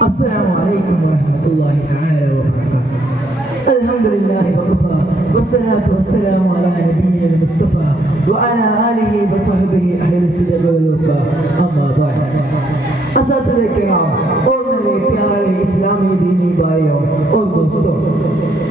السلام عليكم ورحمة الله تعالى وبركاته. الحمد لله وكفى والصلاة والسلام على نبينا المصطفى وعلى آله وصحبه أهل الصدق والوفاء. أما بعد. اساتذہ کرام اور میرے پیارے اسلامی دینی بھائیوں اور دوستوں،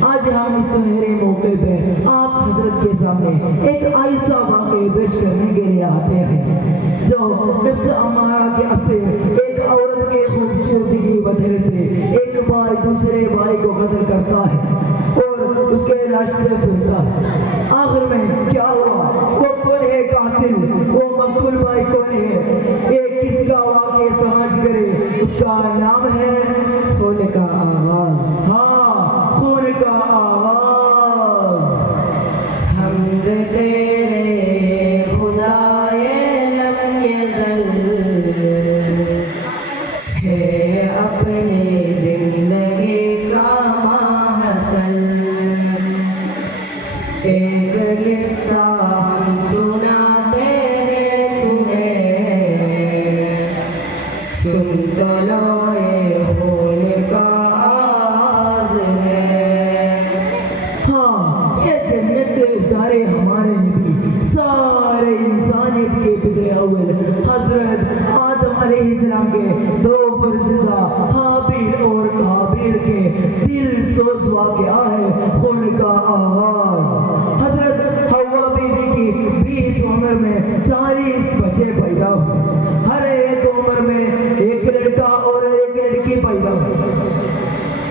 آج ہم اس سنہرے موقع پہ آپ حضرت کے سامنے ایک ایسا واقعہ پیش کرنے کے لیے آتے ہیں جو نفس امارہ کے اثر ایک عورت کے خوبصورتی کی وجہ سے ایک بھائی دوسرے بھائی کو قتل کرتا ہے اور اس کے لاش سے پھرتا ہے۔ آخر میں کیا ہوا؟ وہ کون ہے قاتل؟ وہ مقتول بھائی کون ہے؟ یہ کس کا واقعہ سمجھ کرے؟ اس کا نام ہے خون کا آغاز۔ ہاں، خون کا آغاز۔ حمد تیرے خدائے لم یزل ہے اپنی زندگی کا ماحصل۔ ایک قصہ ہم سناتے ہیں تمہیں، سن تو لو یہ خون کا آغاز ہے۔ ہاں، یہ جنت اتارے ہمارے نبی سارے انسانیت کے پدر اول حضرت آدم علیہ السلام کے دو فرزندہ حابیل اور قابیل کے دل سوز واقعہ ہے خون کا آغاز۔ حضرت حوا بیوی کی 20 عمر میں 40 بچے پیدا ہوئے۔ ہر ایک عمر میں ایک لڑکا اور ایک لڑکی پیدا ہوئی۔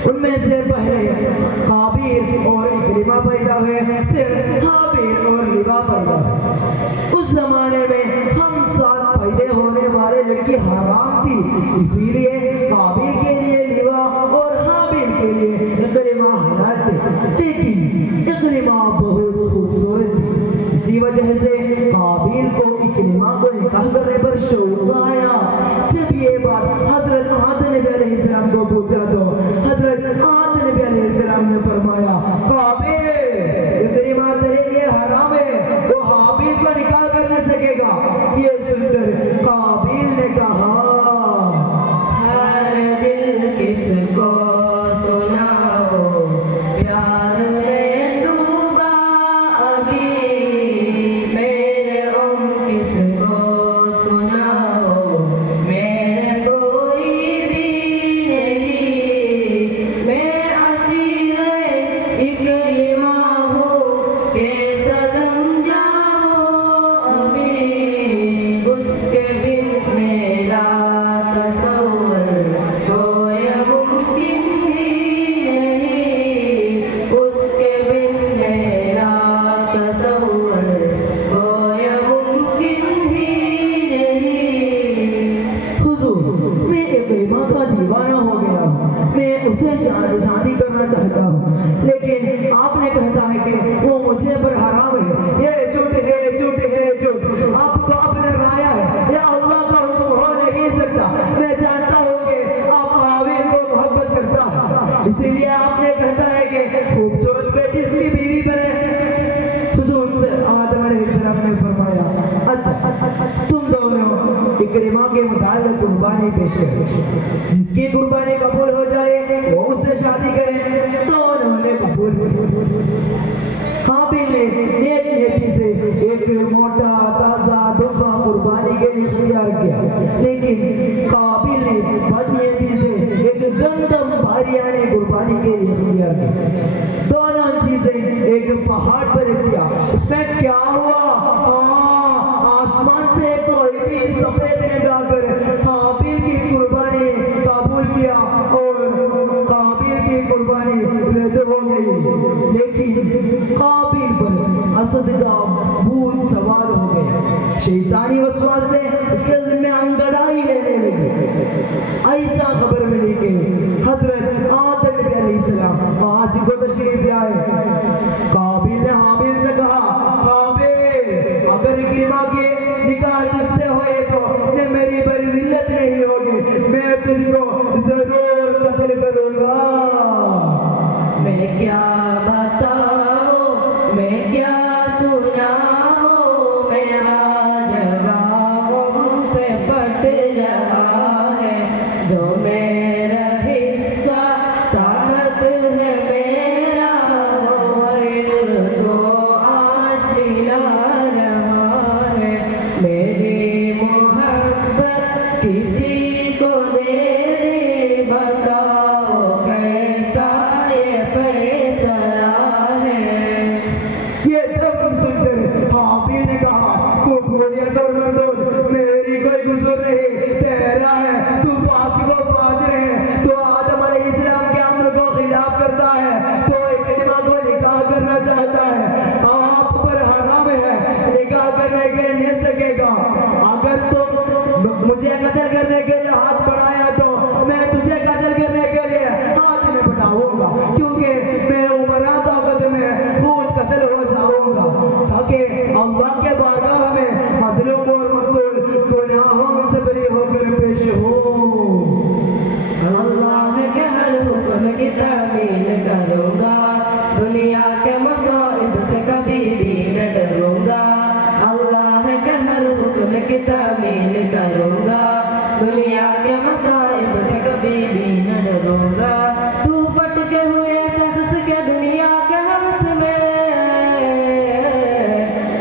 ان میں سے پہلے قابیل اور اکرمہ پیدا ہوئے، پھر حابیل اور لبا پیدا ہوئے۔ اس زمانے میں ہم ساتھ پیدا ہونے والے لڑکی حرام تھی، اسی لیے قابیل کے لیے لبا اور حابیل کے لیے اکرمہ حلال تھے، لیکن اکرمہ بہت خوبصورت تھی۔ اسی وجہ سے قابیل کو اکرمہ کو نکاح کرنے پر شوق آیا۔ جب یہ بات حضرت آدم نبی علیہ السلام کو پوچھا تو حضرت آدم نبی علیہ السلام نے فرمایا، قابیل اکرمہ تیرے لیے حرام ہے، وہ حابیل کو نکاح کر نہ سکے گا۔ یہ سن کر قابیل نے کہا، ہر دل کس کو سناؤ پیار میں ڈوبا ابھی، میرے کس کو سناؤ میرے کوئی بھی نہیں، میں اسیر اکرمہ ہوں کیسا سمجھاؤ ابھی، اس کے بن میرا تصور کوئی ممکن ہی نہیں، اس کے بن میرا تصور کوئی ممکن ہی نہیں۔ حضور، میں اکرمہ کا دیوانہ ہو گیا ہوں، میں اسے شادی کرنا چاہتا ہوں، لیکن آپ نے کہتا ہے کہ وہ مجھے پر حرام ہے۔ یہ جھوٹ ہے، جھوٹ ہے، جھوٹ۔ آپ کو اپنے رایا ہے، یا اللہ کا حکم ہو نہیں سکتا۔ میں جانتا ہوں کہ آپ حابیل کو محبت کرتا ہے، اسی لیے آپ نے کہتا ہے کہ خوبصورت بیٹی اس کی بیوی بنے۔ حضور سے آدم علیہ السلام نے فرمایا، اچھا تم دونوں اکرمہ کے متعلق قربانی پیش کریں، جس کی قربانی قبول ہو جائے وہ اس سے شادی کریں۔ تو انہوں نے قبول کی۔ قابیل نے نیک نیتی سے ایک موٹا تازہ دمبا قربانی کے لیے اختیار کیا، لیکن قابیل نے بد نیتی سے ایک گندم بھاریانے قربانی کے لیے اختیار کیا۔ دونوں چیزیں ایک پہاڑ پر رکھ دیا۔ اس میں کیا ہوا؟ آسمان سے کوئی بھی سفید نے جا کر قابیل کی قربانی قبول کیا اور قابیل کی قربانی رد ہو گئی، لیکن قابیل پر حسد کا بھوت سوار ہو گیا۔ شیطانی وسواس سے اس کے دل میں انگڑائی رہنے لگی۔ ایسا خبر ملی کہ حضرت آدم نبی علیہ السلام آج کو تشریف آئے۔ قابیل نے حابیل سے کہا، حابیل اگر اکرمہ کے نکاح تجھ سے ہوئے تو نہ میری بڑی ذلت نہیں ہوگی، میں تجھ کو ضرور قتل کروں گا۔ میں کیا بتاؤں، میں کیا سناؤں، میرا جگہ غم سے پھٹ رہا ہے، جو میں میرا حصہ طاقت ہے میرا غیر تو آج ملا رہا ہے میری محبت کسی کو دے دے بتاؤ کیسا یہ فیصلہ ہے یہ دم سن کر حابیل نے کہا قبولیت اور مردود میری کوئی گزر نہیں تیرا ہے تو فاسق و فاجر ہے تو آدم علیہ السلام کے امر کو خلاف کرتا ہے تو اکرمہ کو نکاح کرنا چاہتا ہے آپ پر حرام ہے نکاح کرنے کے نہیں سکے گا اگر تو مجھے قتل کرنے کے لیے ہاتھ بڑھایا تو میں تجھے قتل کرنے کے لیے ہاتھ نہیں بڑھاؤں گا کیونکہ میں عمرہ طاقت میں خود قتل ہو جاؤں گا تاکہ اللہ کے بارگاہ میں مظلوم اور مقتول گناہوں سے بری ہو کر پیش ہو اللہ کے ہر حکم کی تعمیل کروں گا دنیا کے مصائب سے کبھی بھی نہ ڈروں گا اللہ کے ہر حکم کی تعمیل کروں گا دنیا کے مصائب سے کبھی بھی نہ ڈروں گا تو پٹکے ہوئے شخص کے دنیا کے حوث میں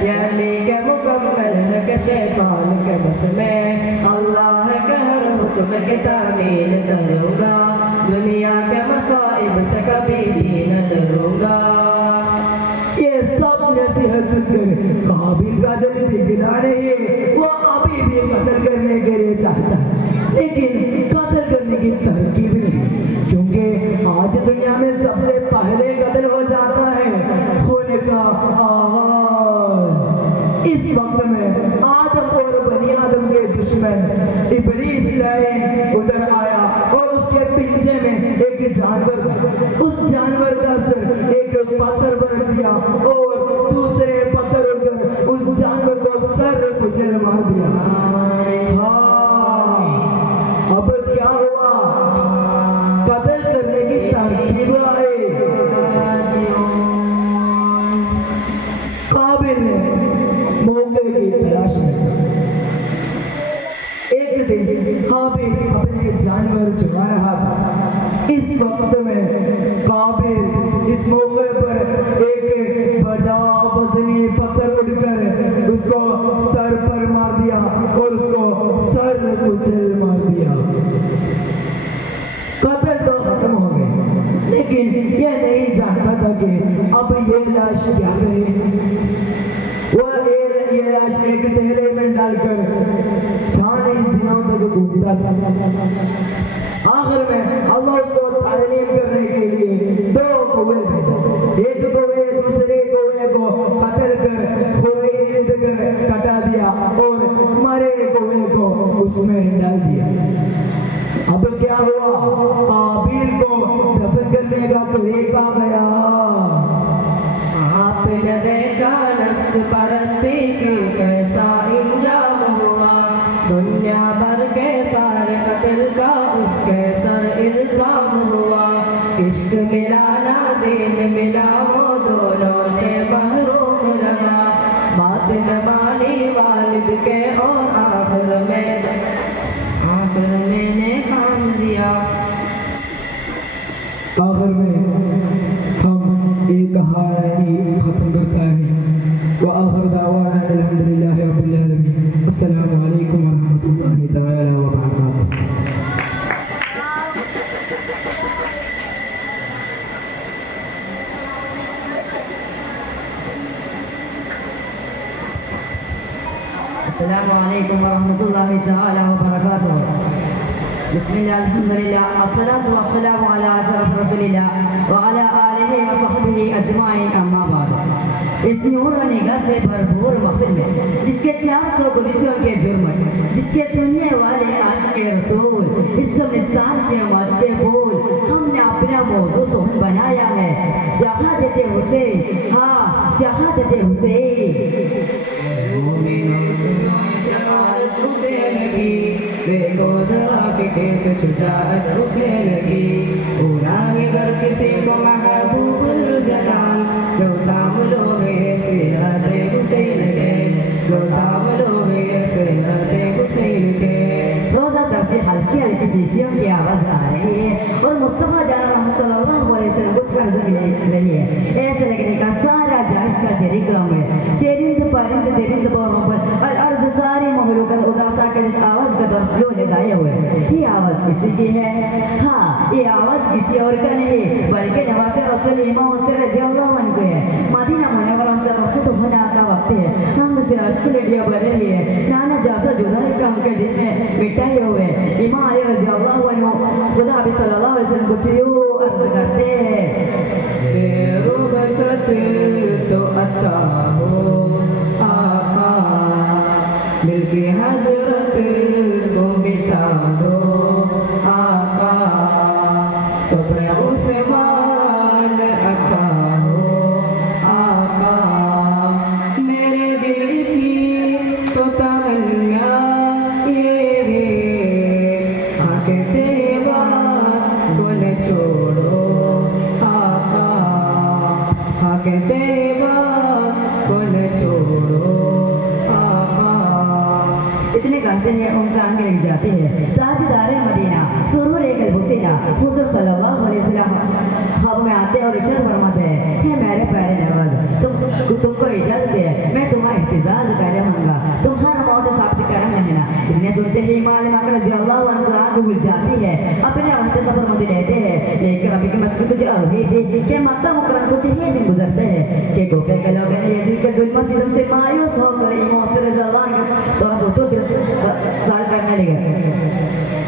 یعنی کہ مکمل ہے کہ شیطان کے بس میں اللہ کے ہر حکم کی تعمیل کروں گا دنیا کے مصائب سے کبھی بھی نہ ڈروں گا یہ سب نصیحت سن کر قابل کا دل پگھلا نہیں وہ ابھی بھی قتل کرنے کے لیے چاہتا ہے لیکن قتل کرنے کی ترکیب نہیں کیونکہ آج دنیا میں سب سے پہلے قتل ہو جاتا ہے خون کا آغاز اس وقت میں آدم اور بنی آدم کے دشمن ابلیس لعین ادھر آیا اور اس کے پنجے میں ایک جانور تھا اس جانور کا سر ایک پتھر پر رکھ دیا اور دوسرے پتھر اڑ کر اس جانور کو سر کچل مار دیا ہاں اب کیا ہوا قتل کرنے کی ترکیب آئی قابل نے موقع کی تلاش میں تھا ایک دن قابل اپنے جانور چرا رہا تھا اس وقت میں قابل اس موقع پر ایک بڑا وزنی پتھر اڑ کر اس کو سر پر مار دیا اور اس کو سر کچل مار دیا قتل تو ختم ہو گئے لیکن یہ نہیں جانتا تھا کہ اب یہ لاش کیا کرے وہ یہ لاش ایک تھیلے میں ڈال کر 40 دنوں تک گھومتا تھا آخر میں اللہ اس کو تعلیم کرنے کے لیے 2 کوے بھیجا ایک کوے دوسرے کوے کو قتل کر خورید کر کٹا دیا اور مرے کوے کو اس میں ڈال دیا اب کیا ہوا قابیل کو دفن کرنے کا طریقہ گیا آپ نے دیکھا نفس پرستی کی کیسا انجام ہوا دنیا بھر کے سارے قتل کا اس کے سر الزام ہوا عشق ملا نہ دین ملا وہ دونوں سے محروم رہا بات نہ مانی والد کے اور آخر میں نے کام دیا آخر میں ہم ایک کہانی ختم کرتا ہے وآخر دعوانا الحمدللہ رب العالمین السلام علیکم ورحمۃ اللہ تعالی وبرکاتہ السلام علیکم ورحمۃ اللہ تعالی وبرکاتہ بسم اللہ الحمدللہ الصلاۃ والسلام علی اشرف رسول اللہ وعلی آلہ وصحبہ اجمعین اما بعد اس نور و نگاہ سے بھرپور محفل میں جس کے 400 قدسیوں کے جرمٹ جس کے سننے والے عاشق رسول اس زمستان کے مادے بول ہم نے اپنا موضوع سخن بنایا ہے شہادت حسین ہاں شہادت حسین شہادت حسین کی دیکھو ذرا کہ کیسے شجاعت حسین کی اڑائے گر کسی کو محبوب الجلال جو تام لو ہے سیرت حسین کے جو تام لو ہے سیرت حسین کے روزہ درس ہلکی ہلکی سیسیوں کی آواز آ اور مصطفیٰ جان محمد صلی اللہ علیہ وسلم کو چھڑ رہی ہے. ایسے لگنے کا سارا جائش کا شریک گام ہے. چرند پرند درند بوروں پر الارض ساری مخلوقات اداسا کے اس آواز کا طرف لو لے دائے ہوئے. یہ آواز کسی کی ہے؟ ہاں یہ آواز کسی اور کا نہیں بلکہ نواز رسول امام حسین رضی اللہ عنہ کو ہے. مدینہ منورہ سے رخصت ہونے کا وقت ہے. ہم سے عشق لڑیاں بڑھ رہی ہے. نانا جیسا جدائی کا ان کے دل میں مٹائے ہوئے امام علی رضی اللہ عنہ خدا حبیب صلی اللہ علیہ وسلم کو یوں عرض کرتے ہیں رخصت تو عطا ہو آقا دل کی حضرت کو مٹا دو آقا صبر عثمان عطا ہو آقا میرے دل کی تو تمنا یہ ہے خاک تیبا کو نہ چھوڑو آقا خاک تیبا کو نہ چھوڑو آقا. اتنے کہتے ہیں ان کا آنکھیں لگ جاتی ہے. تاجدار مدینہ سرور البسینہ حضور صلی اللہ علیہ وسلم خواب میں آتے اور ارشاد فرماتے ہیں ہے میرے پیارے نواز تم کو اجازت ہے میں تمہارا احتجاج کروں گا تمہارا موت ثابت کرم نہیں نا. اتنے سنتے ہی امام مکہ رضی اللہ عنہ کو آنکھ بھول جاتی ہے. اپنے راستے سفر مدی لیتے ہیں لیکن ابھی کی مسجد تجھے رہی تھی کہ مکہ مکرم کو یہ دن گزرتے ہیں کہ گوفے کے لوگ نے یزید کے ظلم ستم سے مایوس ہو کر امام حسین رضی اللہ عنہ تو سال کرنے لگے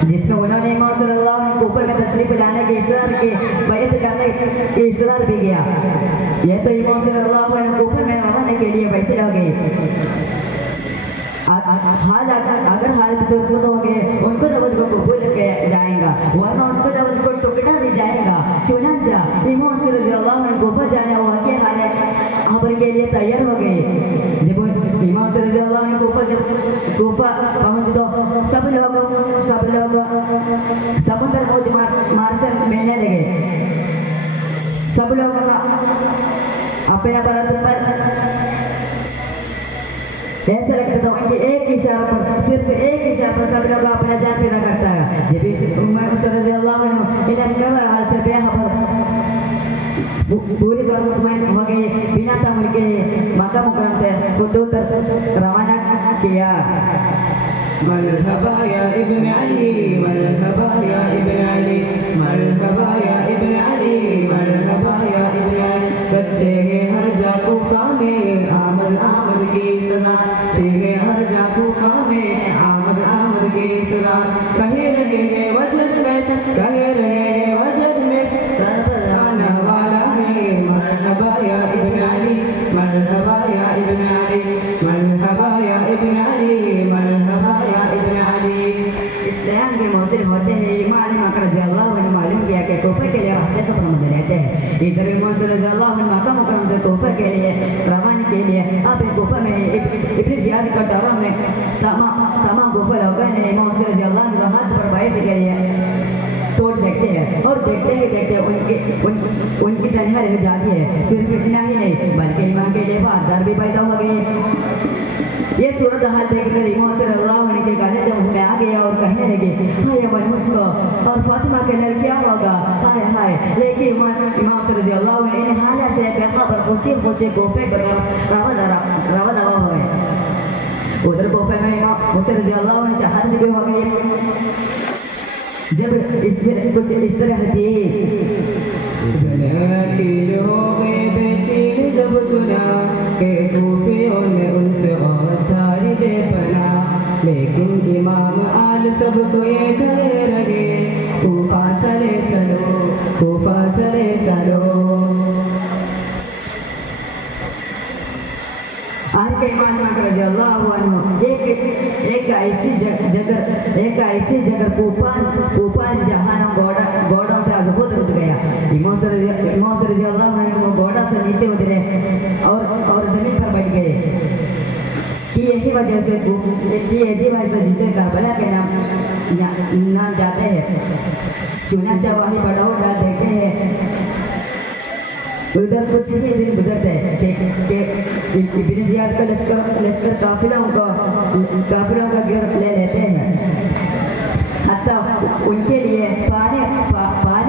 جس میں انہوں نے امام صلی اللہ علیہ کوفہ میں تشریف لانے کے اصرار کی بیعت کرنے کے اصرار بھی کیا. یہ تو امام صلی اللہ علیہ کوفہ میں روانے کے لیے پیسے ہو گئے. اگر حالت درست ہو گئے ان کو دعوت کو قبول کیا جائے گا ورنہ ان کو دعوت کو ٹکڑا دی جائے گا. چنانچہ امام حسین رضی اللہ عنہ کوفہ جانے واقع حالت خبر کے لیے تیار ہو گئے. جب امام حسین رضی اللہ عنہ کوفہ پہنچ تو سب لوگ سمندر موج مار سے ملنے لگے. سب لوگوں کا اپنا برات پر ایسا لگتا تھا ان کے ایک اشارہ پر صرف ایک اشارہ پر سب لوگ اپنا جان پیدا کرتا ہے. جب اس امام حسین رضی اللہ عنہ ان اشکار حال سے بے خبر پوری طور مطمئن ہو گئے بنا تعمل کے مکہ مکرم سے خود روانہ کیا. مرحبا یا ابن علی مرحبا یا ابن علی مرحبا یا ابن علی مرحبا یا ابن علی. بچے ہیں ہر جا کوفہ میں آمد آمد کی صدا بچے ہیں ہر جا کوفہ میں آمد آمد کی صدا. کہہ رہے ہیں وجد میں سب کہہ رہے ہیں وجد میں رب آنا والا ہے. مرحبا یا ابن علی مرحبا یا ابن علی مرحبا یا ابن علی مرحبا یا ابن علی. اسلام کے موصل ہوتے ہیں امام علی مکہ رضی اللہ عنہ معلوم کیا کہ کوفہ کے لیے راستے سفر مدد لیتے ہیں. ادھر امام حسین رضی اللہ عنہ مکہ مکرم سے کوفہ کے لیے روانہ کے لیے آپ کوفہ میں ابن زیاد کا ڈرا میں تمام کوفہ لوگوں نے امام حسین رضی اللہ عنہ ہاتھ پر بیعت کے لیے توڑ دیکھتے ہیں اور دیکھتے ہی دیکھتے ان کی تنہا رہ جاتی ہے. صرف اتنا ہی نہیں بلکہ ایمان کے لیے بہادر بھی پیدا ہو گئے. یہ صورت حال دیکھ کر امام صلی اللہ علیہ کے گانے جب میں آ گیا اور کہنے لگے ہائے منحوس کو اور فاطمہ کے لڑ کیا ہوگا ہائے ہائے. لیکن امام صلی اللہ علیہ ان حالت سے بے خبر خوشی خوشی کوفے پر روا ہوئے. ادھر کوفے میں امام حسین رضی اللہ عنہ شہادت بھی ہو گئی. جب کچھ اس طرح تھی عقیل ہو گئے بے چین جب سنا کہ کوفیوں نے ان سے غداری دے پنا. لیکن امام آل سب کو یہ کہے رہے کوفہ چلے چلو کوفہ چلے چلو. آج کے امام مکہ رضی اللہ عنہ ایک ایسی جگہ پوپان جہانوں گوڑوں سے خود رد گیا. امام حسین رضی اللہ عنہ وہ گوڑا سے نیچے اترے اور زمین پر بیٹھ گئے. یہی وجہ سے جسے کربلا کے نام جاتے ہیں. چنانچہ وہی بڑاؤ ڈال دیکھتے ہیں ادھر کچھ ہی دن گزرتے ہیں کہ ابن زیاد کا لشکر قافلوں کا گرد لے لیتے ہیں. حتیٰ ان کے لیے پانی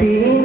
3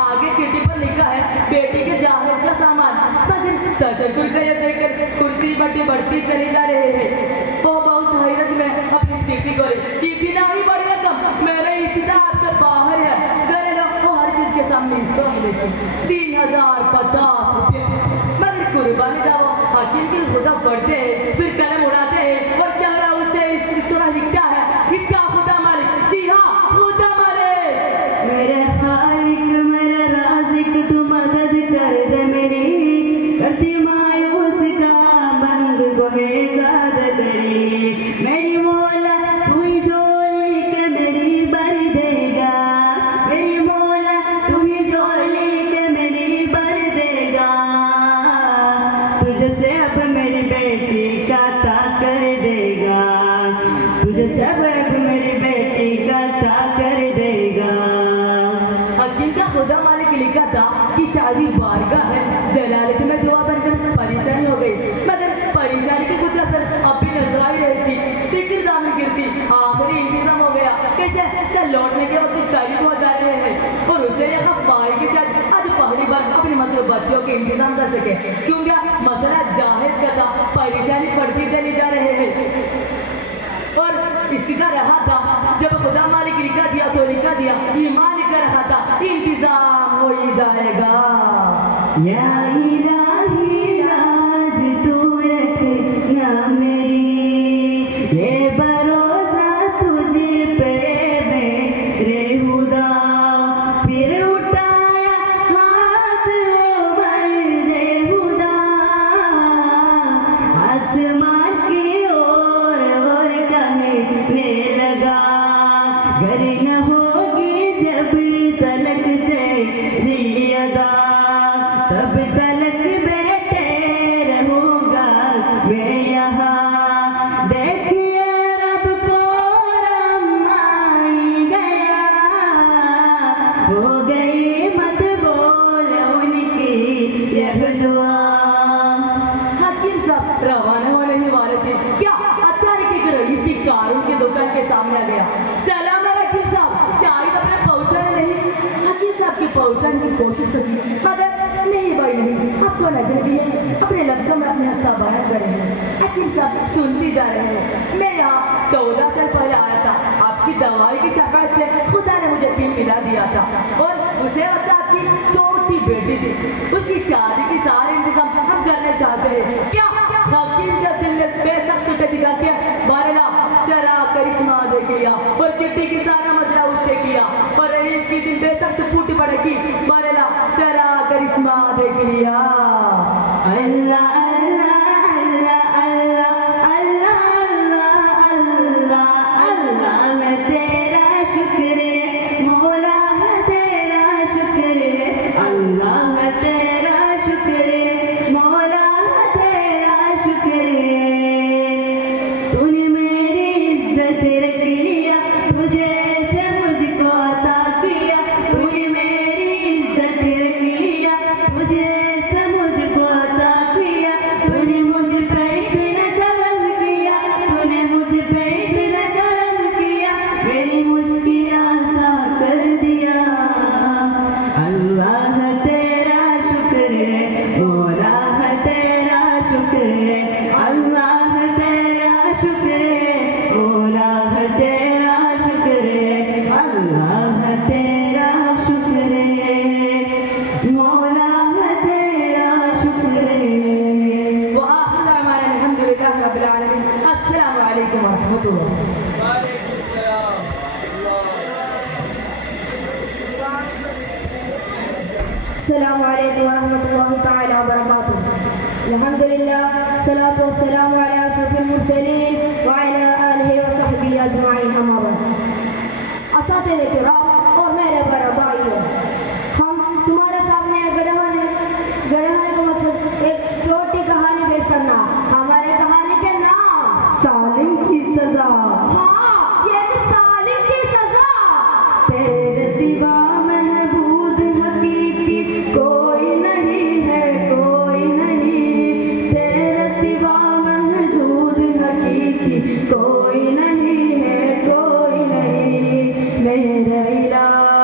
آگے چٹھی پر لکھا ہے بیٹی کے جہیز کا سامان. مگر تجربہ کا یہ دیکھ کر کرسی بڑھتی چلی جا رہے ہیں. وہ بہت حیرت میں اپنی چٹھی کو اتنا ہی بڑی رقم میرے استطاعت سے باہر ہے. گھر وہ ہر چیز کے سامنے اس طرح لیتی 3050 روپے. مگر قربانی جاؤ, حکیم کی خدا پڑھتے ہیں, پھر قلم اڑاتے ہیں اور چہرہ اس سے اس طرح لکھتا ہے, اس کا خدا مالک. جی ہاں, خدا مالک. میرے خالق میرا رازق تو مدد کر دے میری, کرتی مایوس کا بند گوہے زیادہ تیری. میری مولا تو ہی جھولی کے میری بھر دے گا, میری مولا تو ہی جھولی کے میری بھر دے گا. تجھ سے اب میری بیٹی کا عطا کر دے گا, تجھ سے اب میری بیٹی کا عطا کر دے گا. حکیم کا خدا مالک لکھا تھا کہ شادی بارگاہ ہے. جلالت میں دعا پڑھ کر پریشانی ہو گئی, مگر پریشانی کی کچھ اثر اب بھی نظر آئی رہی تھی. فکر دامن گرتی, آخری انتظام ہو گیا. کیسے کہ لوٹنے کے وقت قریب ہو جا رہے ہیں اور اسے یہ خف پائے کہ شاید آج پہلی بار اپنے مطلب بچوں کے انتظام کر سکے, کیونکہ مسئلہ جاہز کا تھا. پریشانی پڑتی چلی جا رہے ہیں اور عشق کا رہا تھا. جب خدا مالک لکھا دیا تو لکھا دیا, ایمان کا رہا تھا, انتظام ہو ہی جائے گا. یا الہی راز تو رکھنا میری, یہ بھروسہ تجھ پہ میرے خدا. پھر اٹھایا ہاتھ وہ مرد خدا, آسمان کی اور کہنے لگا, گھر نہ ہوگی جب تلک تیری ادا, تب تلک بیٹھے رہوں گا میں یہاں. دیکھیے رب کو رم آئی گیا, ہو گئی مت بول ان کی یہ دعا. حکیم صاحب روانہ ہونے ہی والے تھے, کیا اچانک ایک رئیس کی کاروں کی دکان کے سامنے آ گیا. سلام علیکم صاحب, شاید اپنے پہنچانے نہیں. حکیم صاحب کی پہنچانے کی کوشش تو کی, مگر نہیں بھائی نہیں, آپ کو نظر بھی ہے, اپنے لفظوں میں اپنے ہستہ بیان کریں. حکیم صاحب سنتی جا رہے ہیں, میں یہاں 14 سال پہلے آیا تھا. آپ کی دوائی کی شفاعت سے خدا نے مجھے دل ملا دیا تھا, اور اسے وقت آپ کی چھوٹی بیٹی تھی. اس کی شادی کی سارے انتظام ہم کرنے چاہتے ہیں. کیا حکیم کے دل نے بے سخت ٹچکا کے بارلا تیرا کرشمہ دیکھ لیا, اور چٹھی کی سارا مسئلہ اس سے کیا, اور رئیس کی دل بے سخت پھوٹ پڑے کی بارلا تیرا کرشمہ دیکھ لیا. اللہ اللہ اللہ اللہ اللہ اللہ, میں تیرا شکر مولا ہے, تیرا شکر اللہ, تیرا شکر مولا, تیرا شکر. تو نے میری عزت رکھ لیا, تجھے سے مجھ کو عطا کیا. تو نے میری عزت رکھ لیا, تجھے سے مجھ کو عطا کیا. تو نے مجھ پہ اتنا کرم کیا, تو نے مجھ پہ اتنا کرم کیا, میری مشکل آسان کر دیا. اللہ تیرا شکر مولا, تیرا شکر اللہ, تیرا شکر مولا, تیرا شکر اللہ, تیرا شکر مولا, تیرا شکر. وآخر دعوانا الحمد لله رب العالمين. السلام عليكم ورحمة الله. السلام علیکم ورحمۃ اللہ تعالی وبرکاتہ. الحمد للہ, الصلاۃ والسلام علی اشرف المرسلین وعلی آلہ وصحبہ اجمعین. اما بعد, اساتذہ کرام اور میرے بڑے بھائیوں, ہم تمہارے سامنے گڑے ہونے کا مقصد ایک چھوٹی کہانی پیش کرنا. ہمارے کہانی کے نام سالم کی سزا. ہاں, یہ ایک سالم کی سزا. تیرے سوا محبود حقیقی کوئی نہیں ہے, کوئی نہیں. تیرے سوا محدود حقیقی کوئی نہیں ہے, کوئی نہیں. میرے الہ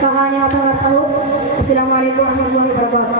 کہانی عطا کرتا ہوں. السلام علیکم ورحمۃ اللہ وبرکاتہ.